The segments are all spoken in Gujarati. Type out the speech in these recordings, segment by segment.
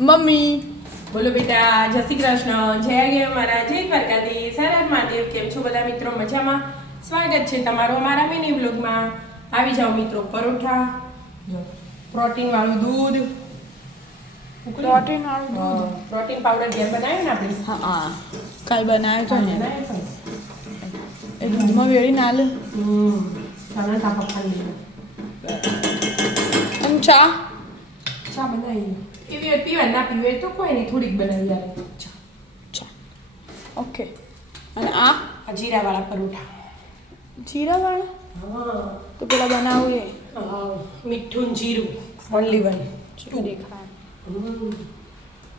મમ્મી બોલો બેટા, જય શ્રી કૃષ્ણ, જય ગેર મારા, જય દ્વારકાધીશ, હર હર મહાદેવ. કેમ છો બધા મિત્રો? મજામાં? સ્વાગત છે તમારો અમારા મિની વ્લોગમાં. આવી જાઓ મિત્રો, પરોઠા, પ્રોટીન વાળું દૂધ, પ્રોટીન પાવડર ઘેર બનાવ્યો ને આપણે. હા કાલ બનાવ્યો તો ને બનાવ્યો એ દૂધમાં વેળી ના લે ચાના તાપા ખાલી અને ચા ચા બનાવી એવી પીવા ના પીવે તો કોઈ નહીં, થોડીક બનાવી આવે ચા. ચા ઓકે. અને આ જીરાવાળા પરોઠા. જીરાવાળા? હા તો પેલા બનાવું રે. મીઠું ને જીરું ઓનલી વન. શું દેખાય?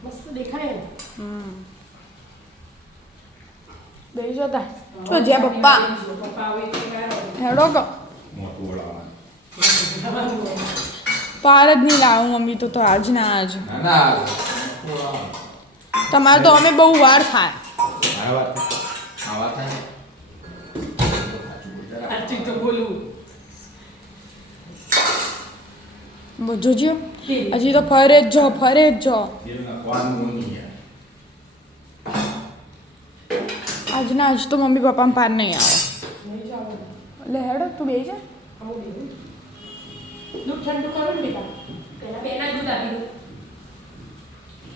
મસ્ત દેખાય ને. બેસી જતા તો જ્યાં પપ્પા હેડો કો પાર જ નહીં લાવું મમ્મી તો આજ ના આજ તમારે તો અમે બહુ વાર થાય. સાચું તો બોલું. જોજો હજી તો ફરે જ જો આજ ના આજ તો મમ્મી પપ્પા પાર નહીં આવે. એટલે હેડો તું બેસી જા. દૂધ ઠંડુ કરો ને બેટા. પહેલા બેના દૂધ આપી દો.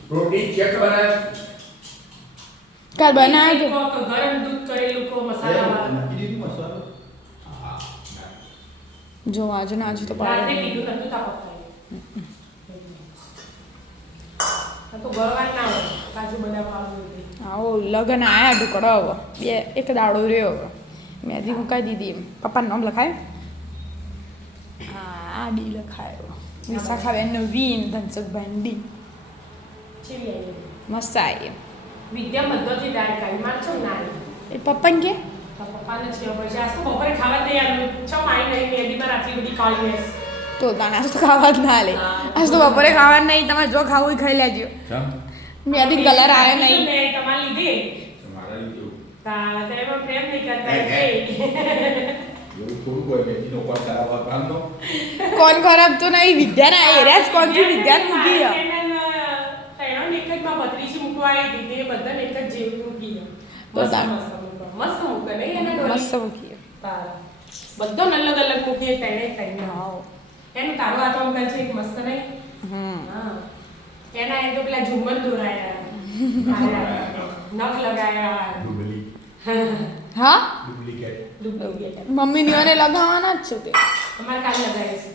પ્રોટીન ચેક બનાય. કાલ બનાવ્યો તો ગરમ દૂધ કરેલું કો મસાલાવાળું. નાખી દીધું મસાલો. હા. જો આજ ના આજ તો પાર રાતે પીધું નતું તાપક તો ગળવા ના હોય. કાજુ બદામ આવું આવો લગન આયા ઢુકડો હવે બે એક દાડો રહ્યો હવે મેદી મુકાઈ દીધી એમ પપ્પાનું નામ લખાય. હા આ ડી લખાયો વિશાખાબેન નવીન ધનસુખભાઈ ડી ચીવી આવી. મસ્ત આવી વિદ્યા મધ્યથી ડાળ કાઢી મારજો ના એ પપ્પાને કે પપ્પાને છે પછી આ શું બપોરે ખાવા દે આલું છ માઈ નહીં મેદીમાં આટલી બધી કાળી મેસ. તો આજ તો ખાવા જ ના લે. આજ તો બપોરે ખાવા નહીં, તમે જો ખાવું હોય ખાઈ લેજો. મેદી કલર આવ્યો નહીં તમારે લીધે તમારા લીધું. તેમાં પ્રેમ નહીં કરતા એવું થોડું હોય મેદીનો કોણ ખરાબ વાપરવાનો. કોણ ખરાબ તો નહીં વિદ્યાના એરિયા જ કોણ થી વિદ્યા મૂકી એક જ માં ભત્રીજી મૂકવા આવી દીધી બધાને એક જ જેવું મૂકી મસ્ત મૂકે નહીં એને મસ્ત મૂકી બધો અલગ અલગ મૂકીએ તેને કઈ એનું તારો આ તો અંકલ છે એક મસ્ત નહીં. હા એના એ તો પેલા ઝુમર દોરાયા નખ લગાયા ડુબલી. હા ડુપ્લિકેટ. ડુપ્લિકેટ મમ્મી ની વાને લગાવવાના જ છે તે અમારે કાલ લગાડે છે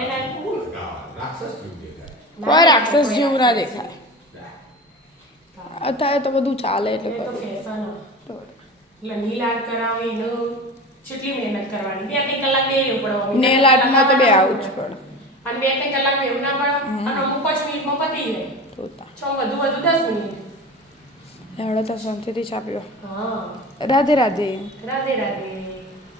એના રાક્ષસ જેવું દેખાય. કોઈ રાક્ષસ જેવું ના દેખાય. અત્યારે તો બધું ચાલે એટલે એ તો બધું. ફેશન એટલે નીલ આર્ટ કરાવી એનો કેટલી મહેનત કરવાની 2-3 કલાક બેહવું પડે નેલ આર્ટમાં તો બે આવું જ પડે. અને 2-3 કલાક બેહવું ના પડે અને અમુક 5 મિનિટમાં પતી જાય જોતા છ વધુ 10 મિનિટ. હેડો તો શાંતિથી ચાપ્યો. હા રાધે રાધે. રાધે રાધે.